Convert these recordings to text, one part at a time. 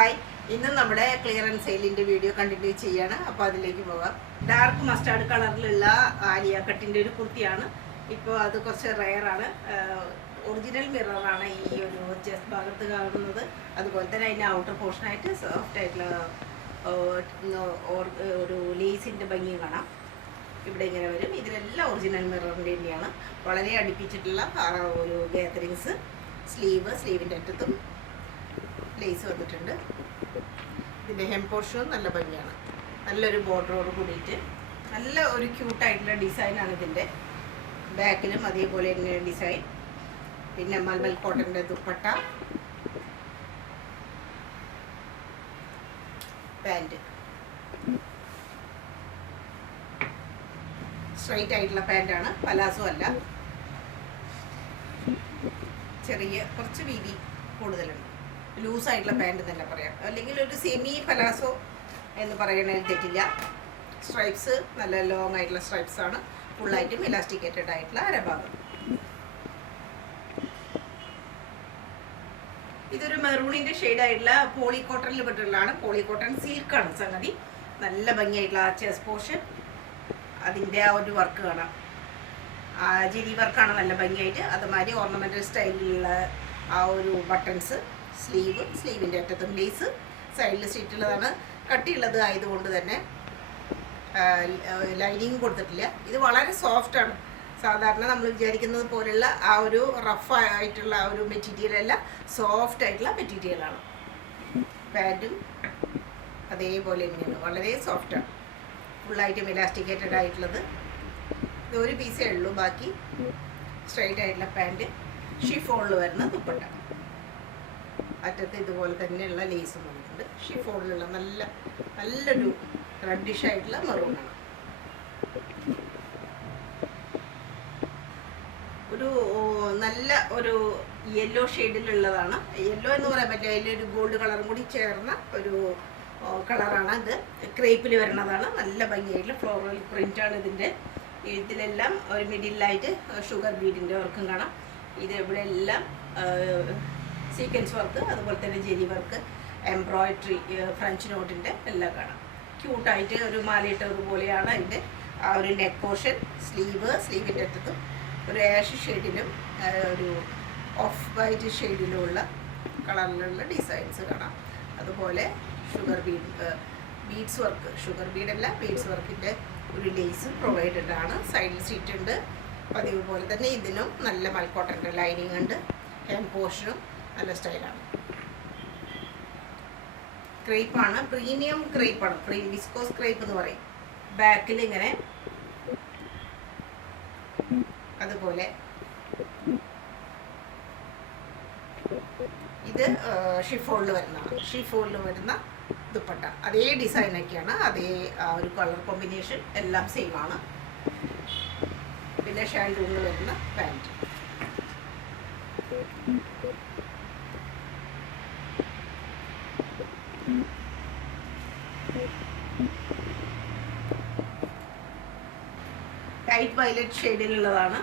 Hi, ഇന്ന് നമ്മുടെ clearance സെയിലിൻ്റെ video continue ചെയ്യാണ്. അപ്പോൾ അതിലേക്ക് പോകാം. ഡാർക്ക് മസ്റ്റാർഡ് കളറിലുള്ള ആലിയ കട്ടിൻ്റെ ഒരു കുർത്തിയാണ്. ഇപ്പോൾ അത് കുറച്ച് റെയറാണ്. ഒറിജിനൽ മിററാണ് ഈ ഒരു ചെസ്റ്റ് ഭാഗത്ത് കാണുന്നത്. അതുപോലെ തന്നെ അതിൻ്റെ ഔട്ടർ പോർഷനായിട്ട് സോഫ്റ്റ് ആയിട്ടുള്ള ഒരു ലേസിൻ്റെ ഭംഗി കാണാം. ഇവിടെ ഇങ്ങനെ വരും. ഇതിലെല്ലാം ഒറിജിനൽ മിററിൻ്റെ തന്നെയാണ്. വളരെ അടുപ്പിച്ചിട്ടുള്ള ഒരു ഗാദറിങ്സ്. സ്ലീവിൻ്റെ അറ്റത്തും ലേസ് വന്നിട്ടുണ്ട്. ഇതിൻ്റെ ഹെം പോർഷനും നല്ല ഭംഗിയാണ്. നല്ലൊരു ബോർഡറോട് കൂടിയിട്ട് നല്ല ഒരു ക്യൂട്ടായിട്ടുള്ള ഡിസൈനാണ് ഇതിൻ്റെ. ബാക്കിലും അതേപോലെ തന്നെ ഡിസൈൻ. പിന്നെ മൽമൽ കോട്ടൻ്റെ ദുപ്പട്ട, പാൻറ്, സ്ട്രൈറ്റ് ആയിട്ടുള്ള പാൻറ്റാണ്, പലാസോ അല്ല. ചെറിയ കുറച്ച് വീതി കൂടുതലുണ്ട്. ലൂസായിട്ടുള്ള പാൻറ് തന്നെ പറയാം, അല്ലെങ്കിൽ ഒരു സെമി പലാസോ എന്ന് പറയണതിൽ തെറ്റില്ല. സ്ട്രൈപ്സ് നല്ല ലോങ് ആയിട്ടുള്ള സ്ട്രൈപ്സ് ആണ്. ഫുള്ളായിട്ടും ഇലാസ്റ്റിക്കേറ്റഡ് ആയിട്ടുള്ള അരഭാഗം. ഇതൊരു മെറൂണിൻ്റെ ഷെയ്ഡായിട്ടുള്ള പോളി കോട്ടണിൽ പെട്ടിട്ടുള്ളതാണ്. പോളി കോട്ടൺ സിൽക്കാണ് സംഗതി. നല്ല ഭംഗിയായിട്ടുള്ള ആ ചെസ്റ്റ് പോർഷൻ, അതിൻ്റെ ആ ഒരു വർക്ക് കാണാം. ജെരി വർക്കാണ് നല്ല ഭംഗിയായിട്ട്. അതുമാതിരി ഓർണമെൻ്റൽ സ്റ്റൈലിലുള്ള ആ ഒരു ബട്ടൺസ്, സ്ലീവിൻ്റെ അറ്റത്തും ലേസ്, സൈഡിൽ സ്റ്റിറ്റുള്ളതാണ്. കട്ടിയുള്ളത് ആയതുകൊണ്ട് തന്നെ ലൈനിങ് കൊടുത്തിട്ടില്ല. ഇത് വളരെ സോഫ്റ്റാണ്. സാധാരണ നമ്മൾ വിചാരിക്കുന്നത് പോലെയുള്ള ആ ഒരു റഫ് ആയിട്ടുള്ള ആ ഒരു മെറ്റീരിയലല്ല, സോഫ്റ്റ് ആയിട്ടുള്ള മെറ്റീരിയലാണ്. പാൻറ്റും അതേപോലെ തന്നെയാണ്, വളരെ സോഫ്റ്റാണ്. ഫുള്ളായിട്ടും ഇലാസ്റ്റിക്കേറ്റഡ് ആയിട്ടുള്ളത്. ഇത് ഒരു പീസേ ഉള്ളൂ, ബാക്കി സ്ട്രൈറ്റ് ആയിട്ടുള്ള പാൻറ്റ്, ഷിഫോണിൽ വരുന്ന ദുപ്പട്ട. അറ്റത്ത് ഇതുപോലെ തന്നെയുള്ള ലേസും വന്നിട്ടുണ്ട്. ഷിഫോണിലുള്ള നല്ലൊരു റെഡിഷ് ആയിട്ടുള്ള മെറൂണാണ്. ഒരു നല്ല ഒരു യെല്ലോ ഷെയ്ഡിലുള്ളതാണ്. യെല്ലോ എന്ന് പറയാൻ പറ്റില്ല, അതിലൊരു ഗോൾഡ് കളറും കൂടി ചേർന്ന ഒരു കളറാണ്. ഇത് ക്രേപ്പിൽ വരുന്നതാണ്. നല്ല ഭംഗിയായിട്ടുള്ള ഫ്ലോറൽ പ്രിൻ്റാണ് ഇതിൻ്റെ. ഇതിലെല്ലാം ഒരു മിഡിലായിട്ട് ഷുഗർ ബീഡിൻ്റെ വർക്കും കാണാം. ഇത് ഇവിടെ എല്ലാം സീക്വൻസ് വർക്ക്, അതുപോലെ തന്നെ ജെരി വർക്ക്, എംബ്രോയിഡറി, ഫ്രഞ്ച് നോട്ടിൻ്റെ എല്ലാം കാണാം. ക്യൂട്ടായിട്ട് ഒരു മാലയിട്ടത് പോലെയാണ് അതിൻ്റെ ആ ഒരു നെക്ക് പോർഷൻ. സ്ലീവിൻ്റെ അറ്റത്തും ഒരു ആഷ് ഷെയ്ഡിലും ഒരു ഓഫ് വൈറ്റ് ഷെയ്ഡിലുമുള്ള കളറിലുള്ള ഡിസൈൻസ് കാണാം. അതുപോലെ ബീഡ്സ് വർക്ക്, ഷുഗർ ബീഡല്ല, ബീഡ്സ് വർക്കിൻ്റെ ഒരു ലേസ് പ്രൊവൈഡഡ് ആണ്. സൈഡിൽ സീറ്റ് ഉണ്ട്. പതിവ് പോലെ തന്നെ ഇതിനും നല്ല മൽക്കോട്ടൻ്റെ ലൈനിങ് ഉണ്ട്. ഹെം പോർഷനും നല്ല സ്റ്റൈലാണ്. ക്രേപ്പാണ്, പ്രീമിയം ക്രേപ്പാണ്. വിസ്കോസ് ക്രേപ്പ് എന്ന് പറയും. ബാക്കിൽ ഇങ്ങനെ അതുപോലെ ഇത് ഷിഫോണിൽ വരുന്നതാണ്. ഷിഫോണിൽ വരുന്ന ദുപ്പട്ട അതേ ഡിസൈനൊക്കെയാണ്, അതേ ഒരു കളർ കോമ്പിനേഷൻ എല്ലാം സെയിം ആണ്. പിന്നെ ഷാൻഡൂണിൽ വരുന്ന പാൻറ്റ്. Light violet ഷെയ്ഡിലുള്ളതാണ്.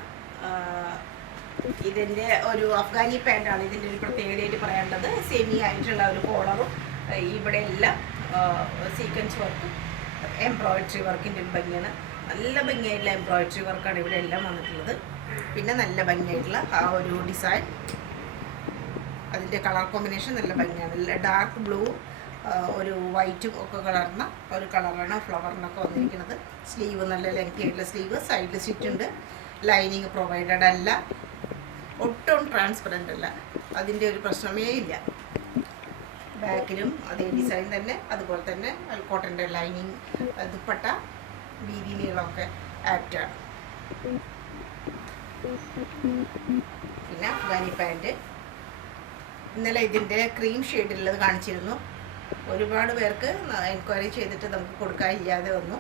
ഇതിൻ്റെ ഒരു അഫ്ഗാനി പാൻറ്റാണ് ഇതിൻ്റെ ഒരു പ്രത്യേകതയായിട്ട് പറയാനുള്ളത്. സെമി ആയിട്ടുള്ള ഒരു കോളറും ഇവിടെ എല്ലാം സീക്വൻസ് വർക്കും എംബ്രോയിഡറി വർക്കിൻ്റെ ഒരു ഭംഗിയാണ്. നല്ല ഭംഗിയായിട്ടുള്ള എംബ്രോയിഡറി വർക്കാണ് ഇവിടെ എല്ലാം വന്നിട്ടുള്ളത്. പിന്നെ നല്ല ഭംഗിയായിട്ടുള്ള ആ ഒരു ഡിസൈൻ, അതിൻ്റെ കളർ കോമ്പിനേഷൻ നല്ല ഭംഗിയാണ്. നല്ല ഡാർക്ക് ബ്ലൂ ഒരു വൈറ്റും ഒക്കെ കലർന്ന ഒരു കളറാണ് ഫ്ലവറിനൊക്കെ വന്നിരിക്കുന്നത്. സ്ലീവ് നല്ല ലെങ്തി ആയിട്ടുള്ള സ്ലീവ്, സൈഡിൽ സ്റ്റിച്ച് ഉണ്ട്. ലൈനിങ് പ്രൊവൈഡഡ് അല്ല, ഒട്ടും ട്രാൻസ്പെറൻ്റ് അല്ല, അതിൻ്റെ ഒരു പ്രശ്നമേ ഇല്ല. ബാക്കിലും അതേ ഡിസൈൻ തന്നെ, അതുപോലെ തന്നെ കോട്ടൻ്റെ ലൈനിങ്, ദുപ്പട്ട വീതി നീളമൊക്കെ ആപ്റ്റാണ്. പിന്നെ അഫ്ഗാനി പാൻറ്റ്. ഇന്നലെ ഇതിൻ്റെ ക്രീം ഷെയ്ഡിലുള്ളത് കാണിച്ചിരുന്നു. ഒരുപാട് പേർക്ക് എൻക്വയറി ചെയ്തിട്ട് നമുക്ക് കൊടുക്കാനില്ലാതെ വന്നു.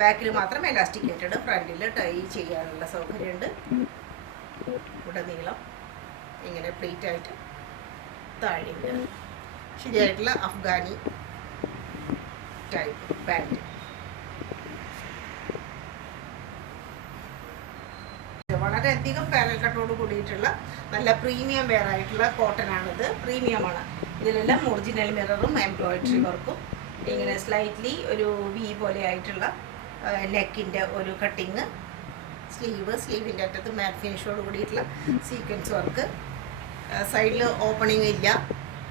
ബാക്കിൽ മാത്രം എലാസ്റ്റിക്കേറ്റഡ്, ഫ്രണ്ടിൽ ടൈ ചെയ്യാനുള്ള സൗകര്യമുണ്ട്. ഇവിടെ നീളം ഇങ്ങനെ പ്ലീറ്റ് ആയിട്ട് താഴെയുണ്ട്. ശരിയായിട്ടുള്ള അഫ്ഗാനി ടൈപ്പ് പാൻറ്റ്. വളരെയധികം പാരൽ കട്ടോട് കൂടിയിട്ടുള്ള നല്ല പ്രീമിയം വെയർ ആയിട്ടുള്ള കോട്ടൺ ആണിത്. പ്രീമിയമാണ്. ഇതിലെല്ലാം ഒറിജിനൽ മിററും എംബ്രോയിഡറി വർക്കും. ഇങ്ങനെ സ്ലൈറ്റ്ലി ഒരു വി പോലെ ആയിട്ടുള്ള നെക്കിൻ്റെ ഒരു കട്ടിങ്. സ്ലീവിൻ്റെ അറ്റത്ത് മാറ്റ് ഫിനിഷോട് കൂടിയിട്ടുള്ള സീക്വൻസ് വർക്ക്. സൈഡിൽ ഓപ്പണിങ് ഇല്ല,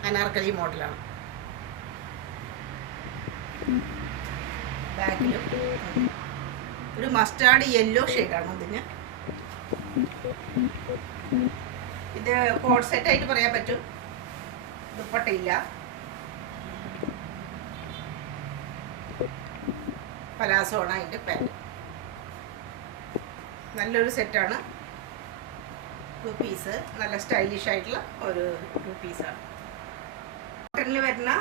അനാർക്കലി മോഡലാണ്. ബാക്കിലും ഒരു മസ്റ്റാർഡ് യെല്ലോ ഷെയ്ഡാണ് ഇതിന്. ഇത് കോഡ് സെറ്റായിട്ട് പറയാൻ പറ്റും. ദുപ്പട്ടയില്ല, പലാസോണ അതിൻ്റെ പാൻറ്. നല്ലൊരു സെറ്റാണ്. 2 പീസ് നല്ല സ്റ്റൈലിഷ് ആയിട്ടുള്ള ഒരു 2 പീസാണ്. കോട്ടണിൽ വരുന്ന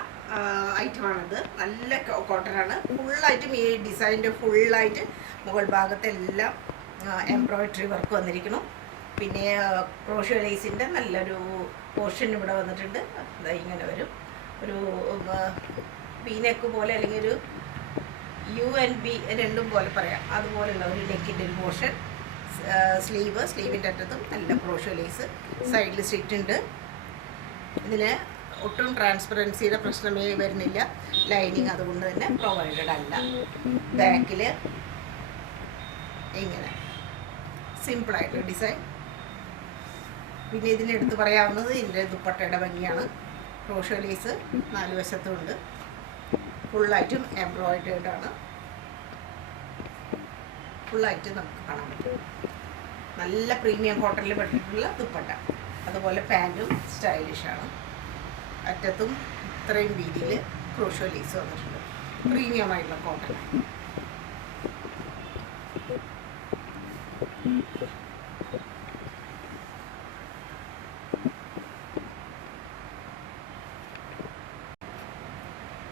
ഐറ്റമാണിത്. നല്ല കോട്ടനാണ്. ഫുള്ളായിട്ടും ഈ ഡിസൈൻ്റെ ഫുള്ളായിട്ട് മുകൾ ഭാഗത്തെല്ലാം എംബ്രോയിഡറി വർക്ക് വന്നിരിക്കണം. പിന്നെ ക്രോഷ്യോ ലേസിൻ്റെ നല്ലൊരു പോർഷൻ ഇവിടെ വന്നിട്ടുണ്ട്. ഇങ്ങനെ വരും. ഒരു വീനെക്ക് പോലെ അല്ലെങ്കിൽ ഒരു UNB രണ്ടും പോലെ പറയാം, അതുപോലെയുള്ള ഒരു നെക്കിൻ്റെ ഒരു പോർഷൻ. സ്ലീവിൻ്റെ അറ്റത്തും നല്ല ക്രോഷ്യോ ലേസ്. സൈഡിൽ സ്റ്റിച്ച് ഉണ്ട്. ഇതിന് ഒട്ടും ട്രാൻസ്പെറൻസിയുടെ പ്രശ്നമേ വരുന്നില്ല. ലൈനിങ് അതുകൊണ്ട് തന്നെ പ്രൊവൈഡഡ് അല്ല. ബാക്കിൽ ഇങ്ങനെ സിമ്പിളായിട്ട് ഡിസൈൻ. പിന്നെ ഇതിനെടുത്ത് പറയാവുന്നത് ഇതിൻ്റെ ദുപ്പട്ടയുടെ ഭംഗിയാണ്. ക്രോഷ്യോ ലേസ് 4 വശത്തും ഉണ്ട്. ഫുള്ളായിട്ടും എംബ്രോയിഡേർഡാണ്. ഫുള്ളായിട്ട് നമുക്ക് കാണാൻ പറ്റും. നല്ല പ്രീമിയം കോട്ടണിൽ പെട്ടിട്ടുള്ള ദുപ്പട്ട. അതുപോലെ പാൻറ്റും സ്റ്റൈലിഷാണ്. അറ്റത്തും ഇത്രയും വീതിയിൽ ക്രോഷ്യോ ലേസ് വന്നിട്ടുണ്ട്. പ്രീമിയം ആയിട്ടുള്ള കോട്ടൺ.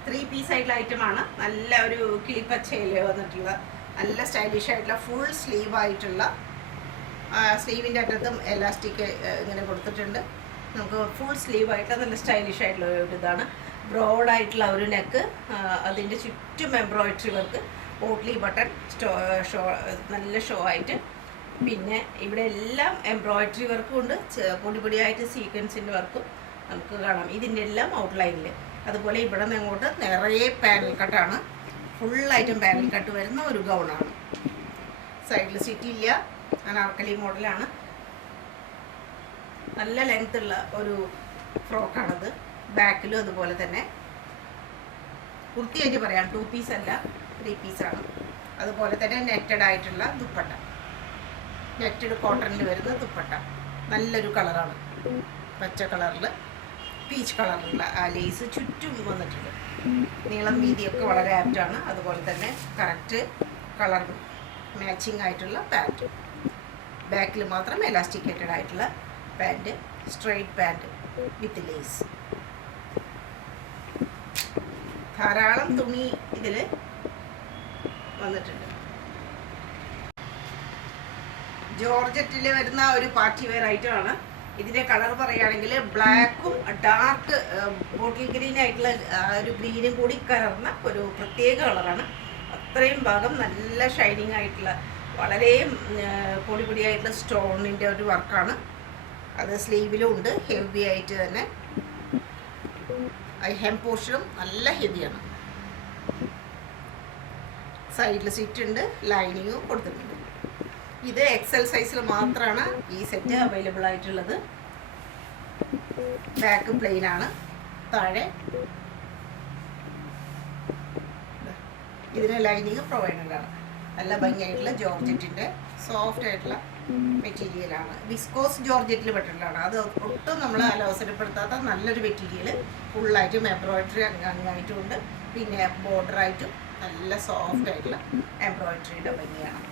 ത്രീ പീസ് ആയിട്ടുള്ള ഐറ്റമാണ്. നല്ല ഒരു കിളിപ്പച്ചയിൽ വന്നിട്ടുള്ള നല്ല സ്റ്റൈലിഷ് ആയിട്ടുള്ള ഫുൾ സ്ലീവ് ആയിട്ടുള്ള, സ്ലീവിൻ്റെ അറ്റത്തും എലാസ്റ്റിക് ഇങ്ങനെ കൊടുത്തിട്ടുണ്ട്. നമുക്ക് ഫുൾ സ്ലീവ് ആയിട്ടുള്ള നല്ല സ്റ്റൈലിഷ് ആയിട്ടുള്ള ഒരു ഇതാണ്. ബ്രോഡായിട്ടുള്ള ഒരു നെക്ക്, അതിൻ്റെ ചുറ്റും എംബ്രോയിഡറി വർക്ക്, പോട്ട്ലി ബട്ടൺ നല്ല ഷോ ആയിട്ട്. പിന്നെ ഇവിടെ എല്ലാം എംബ്രോയിഡറി വർക്കും ഉണ്ട്. പൊടിയായിട്ട് സീക്വൻസിൻ്റെ വർക്കും നമുക്ക് കാണാം ഇതിൻ്റെ എല്ലാം ഔട്ട്ലൈനിൽ. അതുപോലെ ഇവിടെ നിന്ന് അങ്ങോട്ട് നിറയെ പാനൽ കട്ടാണ്. ഫുള്ളായിട്ടും പാനൽ കട്ട് വരുന്ന ഒരു ഗൗണാണ്. സൈഡിൽ സിറ്റിയില്ല, അനാർക്കലി മോഡലാണ്. നല്ല ലെങ്ത് ഉള്ള ഒരു ഫ്രോക്കാണത്. ബാക്കിലും അതുപോലെ തന്നെ. വൃത്തിയായിട്ട് പറയാം, 2 പീസ് അല്ല 3 പീസാണ്. അതുപോലെ തന്നെ നെറ്റഡ് ആയിട്ടുള്ള ദുപ്പട്ട, നെറ്റഡ് കോട്ടണിൽ വരുന്ന ദുപ്പട്ട. നല്ലൊരു കളറാണ്, പച്ച കളറിൽ പീച്ച് കളറിലുള്ള ആ ലേസ് ചുറ്റും വന്നിട്ടുണ്ട്. നീളം വീതിയൊക്കെ വളരെ ആപ്റ്റാണ്. അതുപോലെ തന്നെ കറക്റ്റ് കളർ മാച്ചിങ് ആയിട്ടുള്ള പാൻറ്റ്. ബാക്കിൽ മാത്രം എലാസ്റ്റിക്കേറ്റഡ് ആയിട്ടുള്ള പാൻറ്റ്, സ്ട്രെയിറ്റ് പാൻറ്റ് വിത്ത് ലേസ്. ധാരാളം തുണി ഇതിൽ വന്നിട്ടുണ്ട്. ജോർജറ്റിൽ വരുന്ന ഒരു പാർട്ടി വെയർ ഐറ്റമാണ്. ഇതിൻ്റെ കളർ പറയുകയാണെങ്കിൽ ബ്ലാക്കും ഡാർക്ക് ബോട്ടിൽ ഗ്രീൻ ആയിട്ടുള്ള ഒരു ഗ്രീനും കൂടി കലർന്ന ഒരു പ്രത്യേക കളറാണ്. അത്രയും ഭാഗം നല്ല ഷൈനിങ് ആയിട്ടുള്ള വളരെ പൊടിയായിട്ടുള്ള സ്റ്റോണിൻ്റെ ഒരു വർക്കാണ്. അത് സ്ലീവിലും ഉണ്ട്, ഹെവി ആയിട്ട് തന്നെ. ഹെം പോർഷനും നല്ല ഹെവിയാണ്. സൈഡിൽ സിറ്റ് ഉണ്ട്, ലൈനിങ്ങും കൊടുത്തിട്ടുണ്ട്. ഇത് XL സൈസിൽ മാത്രമാണ് ഈ സെറ്റ് അവൈലബിൾ ആയിട്ടുള്ളത്. ബാക്ക് പ്ലെയിൻ ആണ്. താഴെ ഇതിന് ലൈനിങ് പ്രൊവൈഡഡ് ആണ്. നല്ല ഭംഗിയായിട്ടുള്ള ജോർജറ്റിൻ്റെ സോഫ്റ്റ് ആയിട്ടുള്ള മെറ്റീരിയലാണ്. വിസ്കോസ് ജോർജറ്റിൽ പെട്ടിട്ടുള്ളതാണ്. അത് ഒട്ടും നമ്മൾ അലോസരപ്പെടുത്താത്ത നല്ലൊരു മെറ്റീരിയൽ. ഫുള്ളായിട്ടും എംബ്രോയിഡറി അങ്ങായിട്ടും ഉണ്ട്. പിന്നെ ബോർഡറായിട്ടും നല്ല സോഫ്റ്റ് ആയിട്ടുള്ള എംബ്രോയിഡറിയുടെ ഭംഗിയാണ്.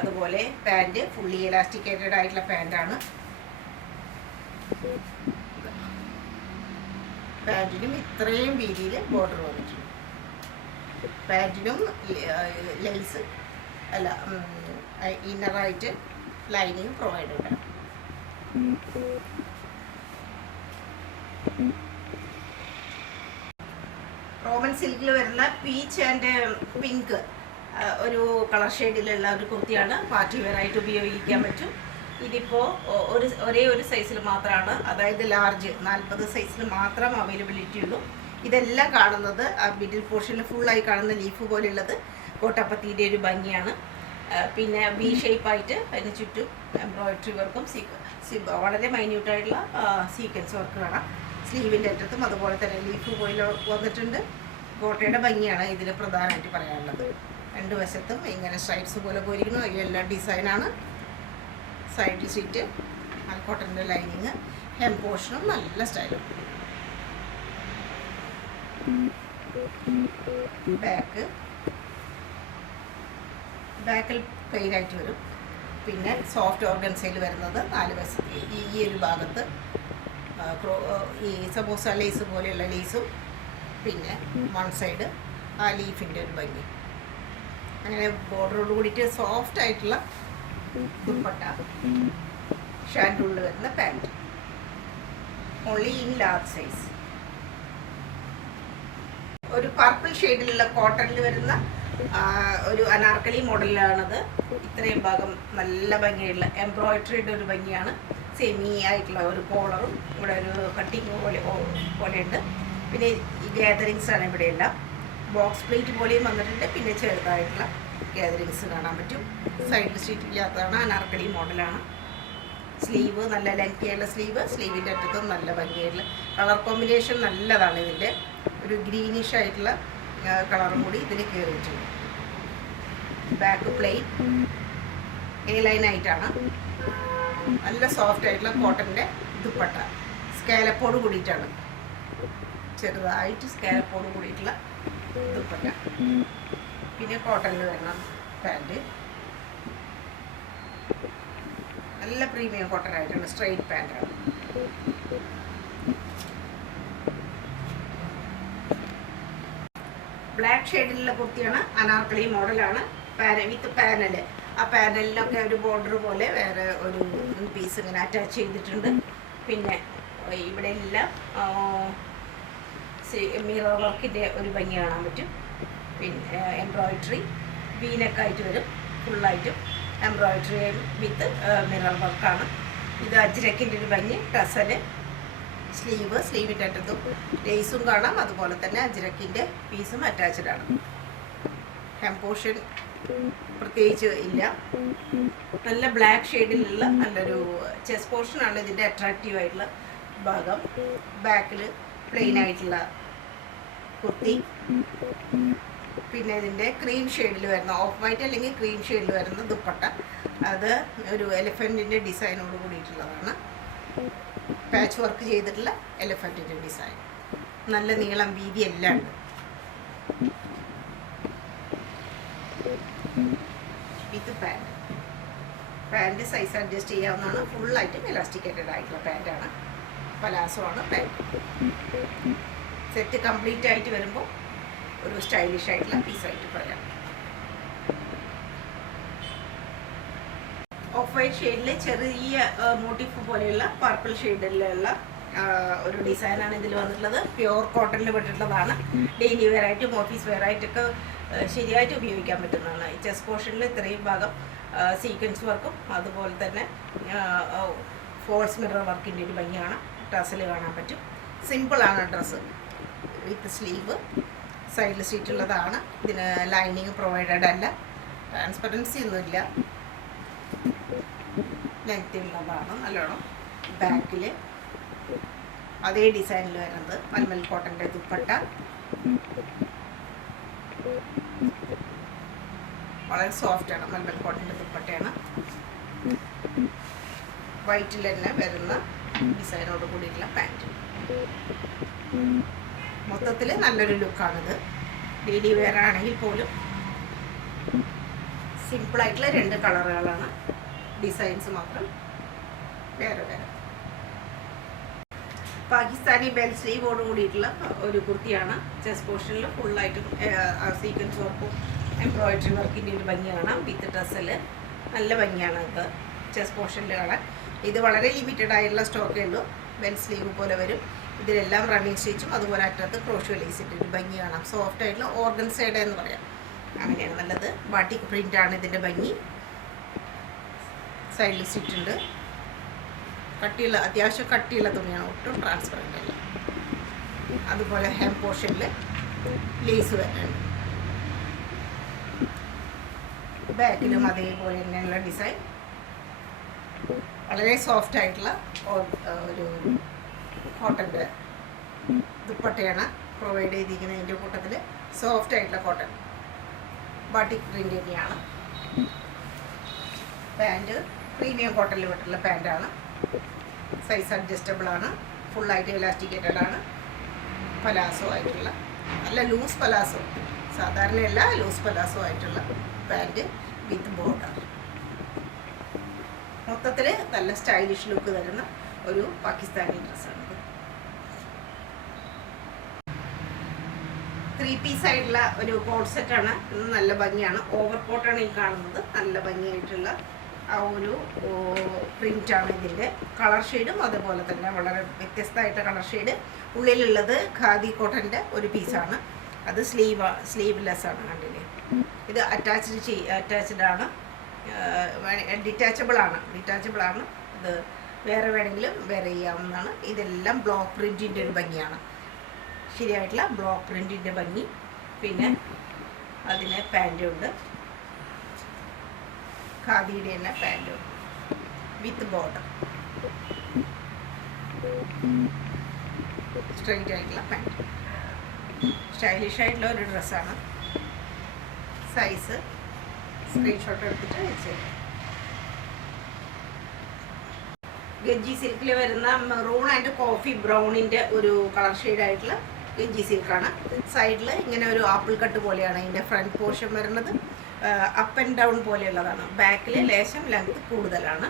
അതുപോലെ പാൻറ് ഫുള്ളി എലാസ്റ്റിക്കേറ്റഡ് ആയിട്ടുള്ള പാൻറ്റാണ്. പാൻറ്റിനും ഇത്രയും വീതിയിൽ ബോർഡർ വന്നിട്ടുണ്ട്. പാൻറ്റിനും ലേസ് അല്ല ഇന്നറായിട്ട് ലൈനിങ് പ്രൊവൈഡഡ് ആണ്. റോമൻ സിൽക്കിൽ വരുന്ന പീച്ച് ആൻഡ് പിങ്ക് ഒരു കളർ ഷെയ്ഡിലുള്ള ഒരു കുർത്തിയാണ്. പാർട്ടി വെയർ ആയിട്ട് ഉപയോഗിക്കാൻ പറ്റും. ഇതിപ്പോൾ ഒരേ ഒരു സൈസിൽ മാത്രമാണ്, അതായത് ലാർജ് 40 സൈസിൽ മാത്രം അവൈലബിലിറ്റി ഉള്ളൂ. ഇതെല്ലാം കാണുന്നത് മിഡിൽ പോർഷനിൽ ഫുള്ളായി കാണുന്ന ലീഫ് പോലെയുള്ളത് കോട്ടപ്പത്തിയുടെ ഒരു ഭംഗിയാണ്. പിന്നെ വി ഷേപ്പായിട്ട് അതിന് ചുറ്റും എംബ്രോയിഡറി വർക്കും വളരെ മൈന്യൂട്ടായിട്ടുള്ള സീക്വൻസ് വർക്ക് കാണാം. സ്ലീവിൻ്റെ അറ്റത്തും അതുപോലെ തന്നെ ലീഫ് പോലെ വന്നിട്ടുണ്ട്. കോട്ടയുടെ ഭംഗിയാണ് ഇതിൽ പ്രധാനമായിട്ട് പറയാനുള്ളത്. രണ്ട് വശത്തും ഇങ്ങനെ സ്ട്രൈപ്സ് പോലെ പോയിരിക്കുന്നു. അതിലെല്ലാം ഡിസൈനാണ്. സൈഡ് സീറ്റ് കോട്ടൻ്റെ ലൈനിങ്, ഹെം പോർഷനും നല്ല സ്റ്റൈലും. ബാക്കിൽ പ്ലെയിൻ ആയിട്ട് വരും. പിന്നെ സോഫ്റ്റ് ഓർഗൻസയിൽ വരുന്നത് 4 വശത്ത് ഈ ഒരു ഭാഗത്ത് ഈ സമോസ ലേസ് പോലെയുള്ള ലേസും, പിന്നെ വൺ സൈഡ് ആ ലീഫിൻ്റെ ഒരു ഭംഗി. അങ്ങനെ ബോർഡറോട് കൂടിയിട്ട് സോഫ്റ്റ് ആയിട്ടുള്ള ദുപ്പട്ട, ഷാൻഡുള്ളിൽ വരുന്ന pant, only in large size. ഒരു പർപ്പിൾ ഷെയ്ഡിലുള്ള കോട്ടണിൽ വരുന്ന ഒരു അനാർക്കലി മോഡലിലാണത്. ഇത്രയും ഭാഗം നല്ല ഭംഗിയുള്ള എംബ്രോയിഡറിയുടെ ഒരു ഭംഗിയാണ്. സെമി ആയിട്ടുള്ള ഒരു കോളറും ഇവിടെ ഒരു കട്ടിങ് പോലെയുണ്ട്. പിന്നെ ഈ ഗാദറിങ്സ് ആണ് ഇവിടെയെല്ലാം. ബോക്സ് പ്ലേറ്റ് പോലെയും വന്നിട്ടുണ്ട്. പിന്നെ ചെറുതായിട്ടുള്ള ഗാദറിങ്സ് കാണാൻ പറ്റും. സൈഡിൽ സ്ട്രീറ്റ് ഇല്ലാത്തതാണ്, അനാർക്കലി മോഡലാണ്. സ്ലീവ് നല്ല ലെങ്തിയുള്ള സ്ലീവിൻ്റെ അറ്റത്തും നല്ല ഭംഗിയായിട്ടുള്ള കളർ കോമ്പിനേഷൻ നല്ലതാണ്. ഇതിൻ്റെ ഒരു ഗ്രീനിഷ് ആയിട്ടുള്ള കളറും കൂടി ഇതിന് കയറിയിട്ടുണ്ട്. ബാക്ക് പ്ലെയിൻ എ ലൈൻ ആയിട്ടാണ്. നല്ല സോഫ്റ്റ് ആയിട്ടുള്ള കോട്ടൻ്റെ ദുപ്പട്ട, സ്കാലപ്പോട് കൂടിയിട്ടാണ്, ചെറുതായിട്ട് സ്കാലപ്പോട് കൂടിയിട്ടുള്ള ദുപ്പട്ട. പിന്നെ കോട്ടണിൽ വരണം പാൻറ്റ്. നല്ല പ്രീമിയം കോട്ടൺ ആയിട്ടാണ്, സ്ട്രെയിറ്റ് പാൻറ്റാണ്. ബ്ലാക്ക് ഷെയ്ഡിലുള്ള കുർത്തിയാണ്. അനാർക്കലി മോഡലാണ്. വിത്ത് പാനൽ. ആ പാനലിലൊക്കെ ഒരു ബോർഡർ പോലെ വേറെ ഒരു പീസ് ഇങ്ങനെ അറ്റാച്ച് ചെയ്തിട്ടുണ്ട്. പിന്നെ ഇവിടെ എല്ലാം മിറർ വർക്കിൻ്റെ ഒരു ഭംഗി കാണാൻ പറ്റും. പിന്നെ എംബ്രോയിഡറി വീനക്കായിട്ട് വരും. ഫുള്ളായിട്ടും എംബ്രോയിഡറി വിത്ത് മിറർ വർക്കാണ്. ഇത് അജ്രക്കിൻ്റെ ഒരു ഭംഗി. ടസല് സ്ലീവിൻ്റെ അറ്റത്തും ലേസും കാണാം. അതുപോലെ തന്നെ അജ്രക്കിൻ്റെ പീസും അറ്റാച്ച്ഡ് ആണ്. ഹെം പോർഷൻ പ്രത്യേകിച്ച് ഇല്ല. നല്ല ബ്ലാക്ക് ഷെയ്ഡിലുള്ള നല്ലൊരു ചെസ്റ്റ് പോർഷനാണ് ഇതിൻ്റെ അട്രാക്റ്റീവ് ആയിട്ടുള്ള ഭാഗം. ബാക്കിൽ പ്ലെയിൻ ആയിട്ടുള്ള കുർത്തി. പിന്നെ ഇതിൻ്റെ ക്രീം ഷെയ്ഡിൽ വരുന്ന ഓഫ് വൈറ്റ് അല്ലെങ്കിൽ ക്രീം ഷെയ്ഡിൽ വരുന്ന ദുപ്പട്ട. അത് ഒരു എലിഫൻറ്റിൻ്റെ ഡിസൈനോട് കൂടിയിട്ടുള്ളതാണ്. പാച്ച് വർക്ക് ചെയ്തിട്ടുള്ള എലിഫൻറ്റിൻ്റെ ഡിസൈൻ. നല്ല നീളം വീതി എല്ലാം ഉണ്ട്. ഇത് പാൻറ്റ് സൈസ് അഡ്ജസ്റ്റ് ചെയ്യാവുന്നതാണ്. ഫുള്ളായിട്ടും എലാസ്റ്റിക്കേറ്റഡ് ആയിട്ടുള്ള പാൻറ്റാണ്. പലാസോ ആണ് പാൻറ്റ്. സെറ്റ് കംപ്ലീറ്റ് ആയിട്ട് വരുമ്പോൾ ഒരു സ്റ്റൈലിഷ് ആയിട്ടുള്ള പീസായിട്ട് പറയാം. ഓഫ് വൈറ്റ് ഷെയ്ഡിൽ ചെറിയ മോട്ടീഫ് പോലെയുള്ള പർപ്പിൾ ഷെയ്ഡിലുള്ള ഒരു ഡിസൈനാണ് ഇതിൽ വന്നിട്ടുള്ളത്. പ്യുവർ കോട്ടണിൽ പെട്ടിട്ടുള്ളതാണ്. ഡെയിലി വെയർ ആയിട്ടും ഓഫീസ് വെയർ ആയിട്ടൊക്കെ ശരിയായിട്ട് ഉപയോഗിക്കാൻ പറ്റുന്നതാണ്. ഈ ചെസ്റ്റ് പോർഷനിൽ ഇത്രയും ഭാഗം സീക്വൻസ് വർക്കും അതുപോലെ തന്നെ ഫോൾസ് മിറർ വർക്കിൻ്റെ ഒരു ഭംഗിയാണ്. ഡ്രസ്സിൽ കാണാൻ പറ്റും. സിമ്പിളാണ് ഡ്രസ്സ്. വിത്ത് സ്ലീവ്, സൈഡിൽ സീറ്റുള്ളതാണ്. ഇതിന് ലൈനിങ് പ്രൊവൈഡഡ് അല്ല. ട്രാൻസ്പെറൻസി ഒന്നുമില്ല. ലെങ്ത് ഉള്ളതാണ് നല്ലോണം. ബാക്കിൽ അതേ ഡിസൈനിൽ വരുന്നത് മൽമൽ കോട്ടൻ്റെ ദുപ്പട്ട. വളരെ സോഫ്റ്റാണ്. മൽമൽ കോട്ടൻ്റെ ദുപ്പട്ടയാണ്. വൈറ്റിൽ തന്നെ വരുന്ന ഡിസൈനോട് കൂടിയിട്ടുള്ള പാൻറ്റ്. മൊത്തത്തിൽ നല്ലൊരു ലുക്കാണിത്. ഡെയിലി വെയർ ആണെങ്കിൽ പോലും സിമ്പിളായിട്ടുള്ള 2 കളറുകളാണ്. ഡിസൈൻസ് മാത്രം വേറെ വേറെ. പാകിസ്ഥാനി ബെൽ സ്ലീവോട് കൂടിയിട്ടുള്ള ഒരു കുർത്തിയാണ്. ചെസ്റ്റ് പോർഷനിൽ ഫുള്ളായിട്ടും സീക്വൻസ് വർക്കും എംബ്രോയിഡറി വർക്കിൻ്റെ ഒരു ഭംഗി കാണാം. വിത്ത് ഡ്രസ്സിൽ നല്ല ഭംഗിയാണ് ഇത് ചെസ്റ്റ് പോർഷനിൽ കാണാൻ. ഇത് വളരെ ലിമിറ്റഡ് ആയിട്ടുള്ള സ്റ്റോക്കേ ഉള്ളൂ. ബെൽ സ്ലീവ് പോലെ വരും. ഇതിലെല്ലാം റണ്ണിങ് സ്റ്റിച്ചും അതുപോലെ അറ്റത്ത് ക്രോഷ്യോ ലേസിൻ്റെ ഒരു ഭംഗി കാണാം. സോഫ്റ്റ് ആയിട്ടുള്ള ഓർഗൻസൈഡ് എന്ന് പറയാം. അങ്ങനെയാണ് നല്ലത്. ബാട്ടിക് പ്രിൻ്റാണ് ഇതിൻ്റെ ഭംഗി. സൈഡിൽ സ്റ്റിച്ച് ഉണ്ട്. കട്ടിയുള്ള, അത്യാവശ്യം കട്ടിയുള്ള തുണിയാണ്, ഒട്ടും ട്രാൻസ്പെറൻ്റ് അല്ല. അതുപോലെ ഹെം പോർഷനിൽ ലേസ് വരുന്നുണ്ട്. ബാക്കിലും അതേപോലെ തന്നെയുള്ള ഡിസൈൻ. വളരെ സോഫ്റ്റ് ആയിട്ടുള്ള ഒരു കോട്ടൻ്റെ ദുപ്പട്ടയാണ് പ്രൊവൈഡ് ചെയ്തിരിക്കുന്നത്. ഇതിൻ്റെ കൂട്ടത്തിൽ സോഫ്റ്റ് ആയിട്ടുള്ള കോട്ടൺ ബാട്ടിക് പ്രിൻ്റ് തന്നെയാണ്. പാൻറ്റ് പ്രീമിയം കോട്ടണിൽ വിട്ടുള്ള പാൻറ്റാണ്. സൈസ് അഡ്ജസ്റ്റബിൾ ആണ്. ഫുള്ളായിട്ട് ഇലാസ്റ്റിക്കേറ്റഡ് ആണ്. പലാസോ ആയിട്ടുള്ള, നല്ല ലൂസ് പലാസോ, സാധാരണയല്ല, ലൂസ് പലാസോ ആയിട്ടുള്ള പാൻറ്റ് വിത്ത് ബോർഡർ. മൊത്തത്തിൽ നല്ല സ്റ്റൈലിഷ് ലുക്ക് തരുന്ന ഒരു പാകിസ്ഥാനി ഡ്രസ്സാണിത്. 3 പീസ് ആയിട്ടുള്ള ഒരു കോട്ട് സെറ്റാണ്. ഇത് നല്ല ഭംഗിയാണ്. ഓവർ കോട്ടാണ് ഈ കാണുന്നത്. നല്ല ഭംഗിയായിട്ടുള്ള ആ ഒരു പ്രിൻ്റാണ് ഇതിൻ്റെ. കളർ ഷെയ്ഡും അതുപോലെ തന്നെ വളരെ വ്യത്യസ്തമായിട്ട് കളർ ഷെയ്ഡ്. ഉള്ളിലുള്ളത് ഖാദി കോട്ടൻ്റെ ഒരു പീസാണ്. അത് സ്ലീവ്ലെസ് ആണ്. കണ്ടില്ലേ, ഇത് അറ്റാച്ച്ഡ് ആണ്. ഡിറ്റാച്ചബിൾ ആണ്. ഇത് വേറെ വേണമെങ്കിലും വേറെ ചെയ്യാവുന്നതാണ്. ഇതെല്ലാം ബ്ലോക്ക് പ്രിൻറ്റിൻ്റെ ഒരു ഭംഗിയാണ്. ശരിയായിട്ടുള്ള ബ്ലോക്ക് പ്രിൻറ്റിൻ്റെ ഭംഗി. പിന്നെ അതിന് പാൻറ്റുണ്ട്, ഖാദിയുടെ തന്നെ പാൻറ്റും വിത്ത് ബോർഡർ. സ്ട്രെയിറ്റ് ആയിട്ടുള്ള പാൻറ്റ്. സ്റ്റൈലിഷ് ആയിട്ടുള്ള ഒരു ഡ്രസ്സാണ്. സൈസ് സ്ക്രീൻഷോട്ട് എടുത്തിട്ട് വെച്ചേക്കാം. ഗജ്ജി സിൽക്കിൽ വരുന്ന മെറൂൺ ആൻഡ് കോഫി ബ്രൗണിൻ്റെ ഒരു കളർ ഷെയ്ഡായിട്ടുള്ള ഗജ്ജി സിൽക്കാണ്. സൈഡിൽ ഇങ്ങനെ ഒരു ആപ്പിൾ കട്ട് പോലെയാണ് ഇതിൻ്റെ ഫ്രണ്ട് പോർഷൻ വരുന്നത്. അപ്പ് ആൻഡ് ഡൗൺ പോലെയുള്ളതാണ്. ബാക്കിൽ ലേശം ലെങ്ത് കൂടുതലാണ്.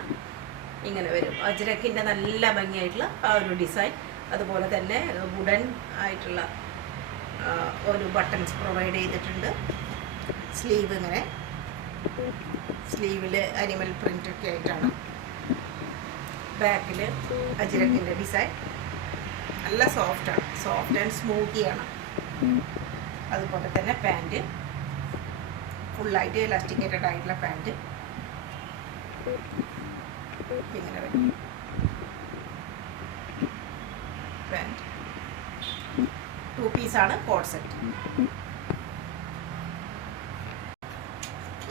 ഇങ്ങനെ വരും. അജ്രക്കിൻ്റെ നല്ല ഭംഗിയായിട്ടുള്ള ആ ഒരു ഡിസൈൻ. അതുപോലെ തന്നെ വുഡൻ ആയിട്ടുള്ള ഒരു ബട്ടൺസ് പ്രൊവൈഡ് ചെയ്തിട്ടുണ്ട്. സ്ലീവ് ഇങ്ങനെ, സ്ലീവിൽ അനിമൽ പ്രിൻ്റൊക്കെ ആയിട്ടാണ്. ബാക്കിൽ അജ്രക്കിൻ്റെ ഡിസൈൻ. നല്ല സോഫ്റ്റാണ്, സോഫ്റ്റ് ആൻഡ് സ്മൂത്തിയാണ്. അതുപോലെ തന്നെ പാൻറ്റ് ഫുള്ളായിട്ട് ഇലാസ്റ്റിക്കേറ്റഡ് ആയിട്ടുള്ള പാൻറ്റ് ഇങ്ങനെ വരും. പാൻറ്റ് 2 പീസാണ് കോട്ട് സെറ്റ്.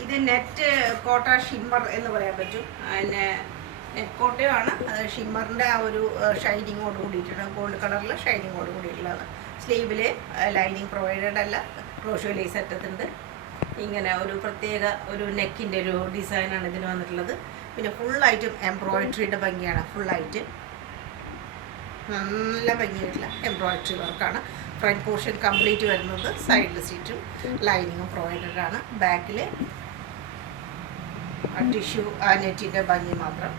ഇത് നെറ്റ് കോട്ട ഷിമ്മർ എന്ന് പറയാൻ പറ്റും. പിന്നെ നെറ്റ് കോട്ടയാണ്. അത് ഷിമ്മറിൻ്റെ ആ ഒരു ഷൈനിങ്ങോട് കൂടിയിട്ടാണ്, ഗോൾഡ് കളറിൽ ഷൈനിങ്ങോട് കൂടിയിട്ടുള്ളതാണ്. സ്ലീവിൽ ലൈനിങ് പ്രൊവൈഡഡ് അല്ല, ക്രോഷോ ലേസ് അറ്റത്തുണ്ട്. ഇങ്ങനെ ഒരു പ്രത്യേക ഒരു നെക്കിൻ്റെ ഒരു ഡിസൈനാണ് ഇതിന് വന്നിട്ടുള്ളത്. പിന്നെ ഫുള്ളായിട്ടും എംബ്രോയിഡറിയുടെ ഭംഗിയാണ്. ഫുള്ളായിട്ട് നല്ല ഭംഗിയായിട്ടുള്ള എംബ്രോയിഡറി വർക്കാണ്. ഫ്രണ്ട് പോർഷൻ കംപ്ലീറ്റ് വരുന്നത്. സൈഡിൽ സീറ്റും ലൈനിങ്ങും പ്രൊവൈഡഡ് ആണ്. ബാക്കിൽ ടിഷ്യൂ ആ നെറ്റിൻ്റെ ഭംഗി മാത്രം.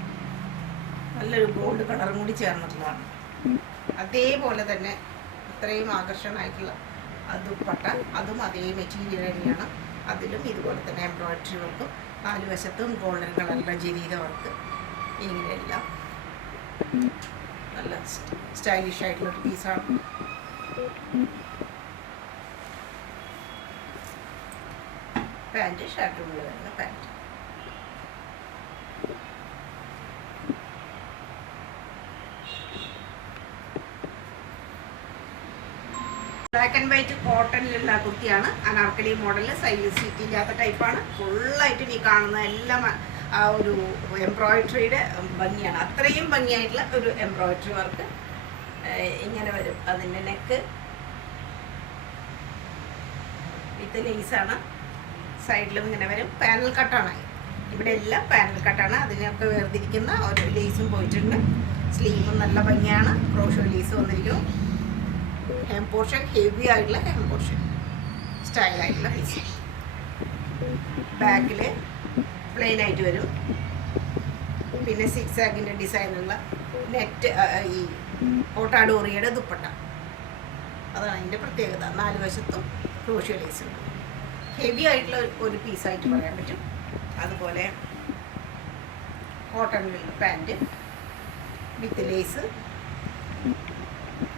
നല്ലൊരു ഗോൾഡ് കളറും കൂടി ചേർന്നിട്ടുള്ളതാണ്. അതേപോലെ തന്നെ ഇത്രയും ആകർഷണമായിട്ടുള്ള ദുപ്പട്ട, അതും അതേ മെറ്റീരിയൽ തന്നെയാണ്. അതിലും ഇതുപോലെ തന്നെ എംബ്രോയിഡറി വർക്കും 4 വശത്തും ഗോൾഡൻ കളറിലുള്ള ജരീക വർക്ക്. ഇങ്ങനെയെല്ലാം നല്ല സ്റ്റൈലിഷ് ആയിട്ടുള്ളൊരു പീസാണ്. പാൻറ്റ് ഷർട്ടും വരുന്ന പാൻറ്റ്. ബ്ലാക്ക് ആൻഡ് വൈറ്റ് കോട്ടണിലുള്ള കുർത്തിയാണ്. അനാർക്കലി മോഡൽ. സൈഡ് സീറ്റ് ഇല്ലാത്ത ടൈപ്പാണ്. ഫുള്ളായിട്ടും ഈ കാണുന്ന എല്ലാം ആ ഒരു എംബ്രോയിഡറിയുടെ ഭംഗിയാണ്. അത്രയും ഭംഗിയായിട്ടുള്ള ഒരു എംബ്രോയിഡറി വർക്ക് ഇങ്ങനെ വരും. അതിൻ്റെ നെക്ക് വിത്ത് ലേസാണ്. സൈഡിലും ഇങ്ങനെ വരും. പാനൽ കട്ടാണ്. ഇവിടെ എല്ലാം പാനൽ കട്ടാണ്. അതിനൊക്കെ വേർതിരിക്കുന്ന ഒരു ലേസും പോയിട്ടുണ്ട്. സ്ലീവും നല്ല ഭംഗിയാണ്. ക്രോഷോ ലേസ് വന്നിരിക്കുന്നു. ഹെം പോർഷൻ ഹെവി ആയിട്ടുള്ള ഹെം പോർഷൻ, സ്റ്റൈലായിട്ടുള്ള പീസ്. ബാക്കിൽ പ്ലെയിൻ ആയിട്ട് വരും. പിന്നെ സിക്സ് ആക്കിൻ്റെ ഡിസൈനുള്ള നെറ്റ് ഈ ഓട്ടാഡോറിയുടെ ദുപ്പട്ട. അതാണ് അതിൻ്റെ പ്രത്യേകത. 4 വശത്തും ക്രോഷ്യോ ലേസ് ഉണ്ട്. ഹെവി ആയിട്ടുള്ള ഒരു പീസായിട്ട് പറയാൻ പറ്റും. അതുപോലെ കോട്ടണിലുള്ള പാൻറ്റ് വിത്ത് ലേസ്.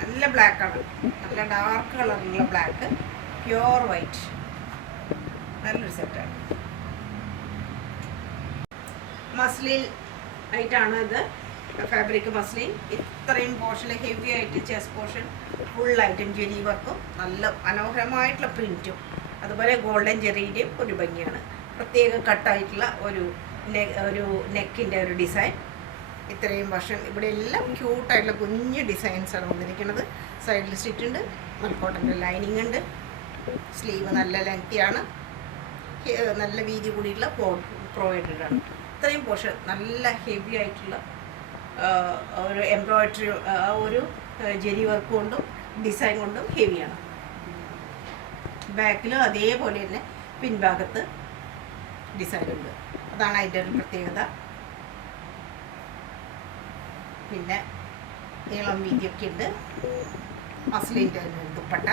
നല്ല ബ്ലാക്കാണ്, നല്ല ഡാർക്ക് കളറിലുള്ള ബ്ലാക്ക്, പ്യുവർ വൈറ്റ്. നല്ലൊരു സെറ്റാണ്. മസ്ലിൻ ആയിട്ടാണ് ഇത്. ഫാബ്രിക് മസ്ലിൻ ഇത്രയും പോർഷൻ ഹെവി ആയിട്ട് ചെസ്റ്റ് പോർഷൻ ഫുള്ളായിട്ടും ജെറി വർക്കും നല്ല മനോഹരമായിട്ടുള്ള പ്രിൻറ്റും അതുപോലെ ഗോൾഡൻ ജെറിയുടെയും ഒരു ഭംഗിയാണ്. പ്രത്യേക കട്ടായിട്ടുള്ള ഒരു നെക്കിൻ്റെ ഒരു ഡിസൈൻ. ഇത്രയും വർഷം ഇവിടെ എല്ലാം ക്യൂട്ടായിട്ടുള്ള കുഞ്ഞ് ഡിസൈൻസാണ് വന്നിരിക്കുന്നത്. സൈഡിൽ സ്റ്റിച്ച് ഉണ്ട്, മൽക്കോട്ടൻ്റെ ലൈനിങ് ഉണ്ട്, സ്ലീവ് നല്ല ലെങ്തിയാണ്, നല്ല വീതി കൂടിയിട്ടുള്ള പ്രൊവൈഡഡ് ആണ്. ഇത്രയും പോർഷൻ നല്ല ഹെവി ആയിട്ടുള്ള ഒരു എംബ്രോയിഡറി ഒരു ജെറി വർക്ക് കൊണ്ടും ഡിസൈൻ കൊണ്ടും ഹെവിയാണ്. ബാക്കിലും അതേപോലെ തന്നെ പിൻഭാഗത്ത് ഡിസൈൻ ഉണ്ട്. അതാണ് അതിൻ്റെ ഒരു പ്രത്യേകത. പിന്നെ നീളം വീതിയൊക്കെ ഉണ്ട്. മസ്ലിൻ്റെ ദുപ്പട്ട,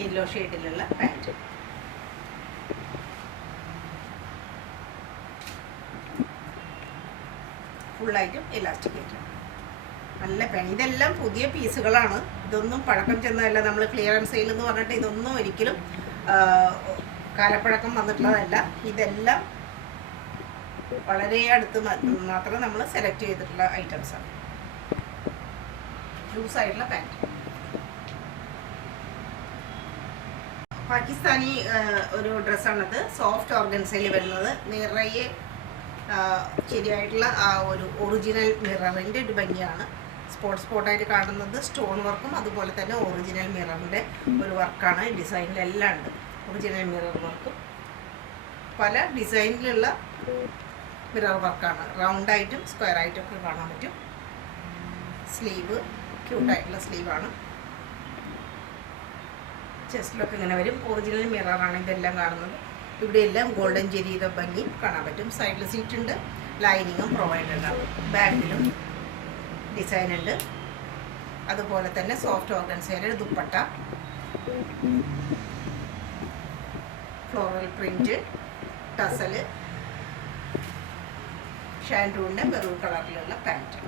യെല്ലോ ഷെയ്ഡിലുള്ള പാൻറ്റ്. ഫുള്ളായിട്ടും ഇലാസ്റ്റിക്കേറ്റ് നല്ല പണി. ഇതെല്ലാം പുതിയ പീസുകളാണ്. ഇതൊന്നും പഴക്കം ചെന്നതല്ല. നമ്മൾ ക്ലിയറൻസ് സെയിൽ എന്ന് പറഞ്ഞിട്ട് ഇതൊന്നും ഒരിക്കലും കാലപ്പഴക്കം വന്നിട്ടുള്ളതല്ല. ഇതെല്ലാം വളരെ അടുത്ത് മാത്രം നമ്മൾ സെലക്ട് ചെയ്തിട്ടുള്ള ഐറ്റംസാണ്. ലൂസായിട്ടുള്ള പാൻറ്റ്. പാകിസ്ഥാനി ഒരു ഡ്രസ്സാണത്. സോഫ്റ്റ് ഓർഗൻസയിൽ വരുന്നത്. നിറയെ ശരിയായിട്ടുള്ള ആ ഒരു ഒറിജിനൽ മിററിൻ്റെ ഒരു ഭംഗിയാണ്. സ്പോട്ടായിട്ട് കാണുന്നത് സ്റ്റോൺ വർക്കും അതുപോലെ തന്നെ ഒറിജിനൽ മിററിൻ്റെ ഒരു വർക്കാണ്. ഡിസൈനിലെല്ലാം ഉണ്ട് ഒറിജിനൽ മിറർ വർക്കും. പല ഡിസൈനിലുള്ള മിറർ വർക്കാണ്. റൗണ്ടായിട്ടും സ്ക്വയറായിട്ടും ഒക്കെ കാണാൻ പറ്റും. സ്ലീവ് ക്യൂട്ടായിട്ടുള്ള സ്ലീവാണ്. ചെസ്റ്റിലൊക്കെ ഇങ്ങനെ വരും. ഒറിജിനൽ മിററാണ് ഇതെല്ലാം കാണുന്നത്. ഇവിടെയെല്ലാം ഗോൾഡൻ ജെറിയുടെ ഭംഗി കാണാൻ പറ്റും. സൈഡിൽ സീറ്റ് ഉണ്ട്, ലൈനിങ്ങും പ്രൊവൈഡഡ് ആണ്. ബാക്കിലും ഡിസൈൻ ഉണ്ട്. അതുപോലെ തന്നെ സോഫ്റ്റ് ഓർഗൻസയുടെ ദുപ്പട്ട, ഫ്ലോറൽ പ്രിന്റ്, ടസൽ, ഷാൻഡൂണിൻ്റെ മെറൂൺ കളറിലുള്ള പാൻറ്റ്.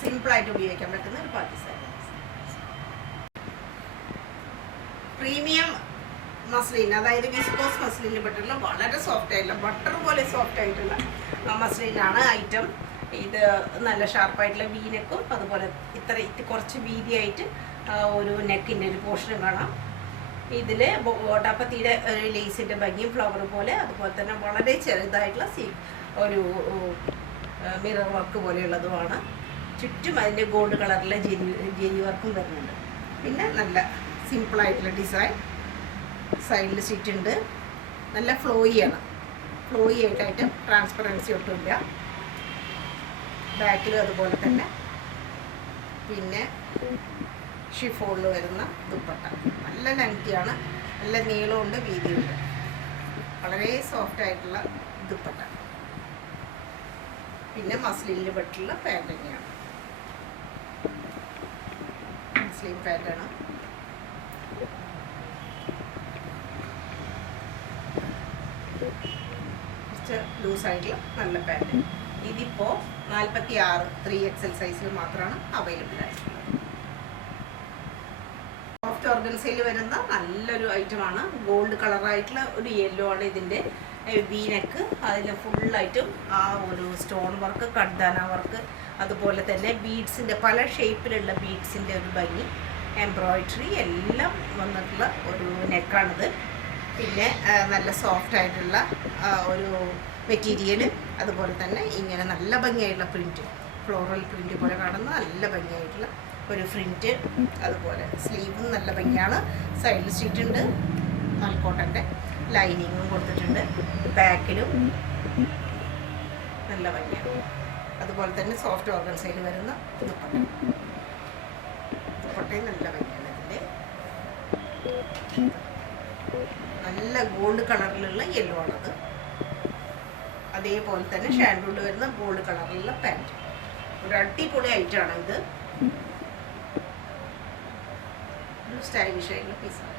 സിമ്പിളായിട്ട് ഉപയോഗിക്കാൻ പറ്റുന്ന ഒരു പാകിസ്ഥാനി പ്രീമിയം മസ്ലിൻ, അതായത് വിസ്കോസ് മസ്ലിനിൽ പെട്ടുള്ള വളരെ സോഫ്റ്റ് ആയിട്ടുള്ള ബട്ടർ പോലെ സോഫ്റ്റ് ആയിട്ടുള്ള മസ്ലിനാണ് ഐറ്റം. ഇത് നല്ല ഷാർപ്പായിട്ടുള്ള വീനെക്കും അതുപോലെ കുറച്ച് വീതിയായിട്ട് ഒരു നെക്കിൻ്റെ ഒരു പോർഷനും കാണാം. ഇതിൽ ഓട്ടാപ്പത്തിയുടെ ലേസിൻ്റെ ഭംഗിയും ഫ്ലവർ പോലെ അതുപോലെ തന്നെ വളരെ ചെറുതായിട്ടുള്ള ഒരു മിറർ വർക്ക് പോലെയുള്ളതുമാണ്. ചുറ്റും അതിൻ്റെ ഗോൾഡ് കളറിലെ ജെരി വർക്കും വരുന്നുണ്ട്. പിന്നെ നല്ല സിമ്പിളായിട്ടുള്ള ഡിസൈൻ. സൈഡിൽ സീറ്റ് ഉണ്ട്. നല്ല ഫ്ലോയിയാണ്. ഫ്ലോയി ആയിട്ടായിട്ട് ട്രാൻസ്പെറൻസി ഒട്ടുമില്ല. ബാക്കിലും അതുപോലെ തന്നെ. പിന്നെ ഷിഫോണിൽ വരുന്ന ദുപ്പട്ട നല്ല ലെങ്തിയാണ്, നല്ല നീളമുണ്ട്, വീതിയുണ്ട്. വളരെ സോഫ്റ്റ് ആയിട്ടുള്ള ദുപ്പട്ട. പിന്നെ മസ്ലിനിൽ പെട്ടുള്ള പാൻറ് തന്നെയാണ്. മസ്ലിൻ പാൻറ്റാണ്. കുറച്ച് ലൂസായിട്ടുള്ള നല്ല പാൻറ്റ്. ഇതിപ്പോൾ 46 3XL സൈസിൽ മാത്രമാണ് അവൈലബിൾ ആയിട്ടുള്ളത്. സോഫ്റ്റ് ഓർഗൻസയിൽ വരുന്ന നല്ലൊരു ഐറ്റമാണ്. ഗോൾഡ് കളറായിട്ടുള്ള ഒരു യെല്ലോ ആണ് ഇതിൻ്റെ വീനെക്ക്. അതിന് ഫുള്ളായിട്ടും ആ ഒരു സ്റ്റോൺ വർക്ക്, കഡ്ദാന വർക്ക്, അതുപോലെ തന്നെ ബീഡ്സിൻ്റെ പല ഷേപ്പിലുള്ള ബീഡ്സിൻ്റെ ഒരു ഭംഗി, എംബ്രോയിഡറി എല്ലാം വന്നിട്ടുള്ള ഒരു നെക്കാണിത്. പിന്നെ നല്ല സോഫ്റ്റ് ആയിട്ടുള്ള ഒരു മെറ്റീരിയൽ, അതുപോലെ തന്നെ ഇങ്ങനെ നല്ല ഭംഗിയായിട്ടുള്ള പ്രിൻറ്റ്, ഫ്ലോറൽ പ്രിൻറ്റ് പോലെ കാണുന്ന നല്ല ഭംഗിയായിട്ടുള്ള ഒരു പ്രിൻറ്റ്. അതുപോലെ സ്ലീവും നല്ല ഭംഗിയാണ്. സൈഡിൽ സ്റ്റിച്ച് ഉണ്ട്, മൽക്കോട്ടൻ്റെ ലൈനിങ്ങും കൊടുത്തിട്ടുണ്ട്. ബാക്കിലും നല്ല ഭംഗിയാണ്. അതുപോലെ തന്നെ സോഫ്റ്റ് ഓർഗൻസയിൽ വരുന്ന ദുപ്പട്ടയും നല്ല ഭംഗിയാണ്. ഇതിൻ്റെ നല്ല ഗോൾഡ് കളറിലുള്ള യെല്ലോ ആണത്. അതേപോലെ തന്നെ ഷാൻഡൂണിൽ വരുന്ന ഗോൾഡ് കളറിലുള്ള പാൻറ്റ്. ഒരു അടിപൊളി ഐറ്റമാണ് ഇത്. ഒരു സ്റ്റൈലിഷ് ആയിട്ടുള്ള പീസാണ്.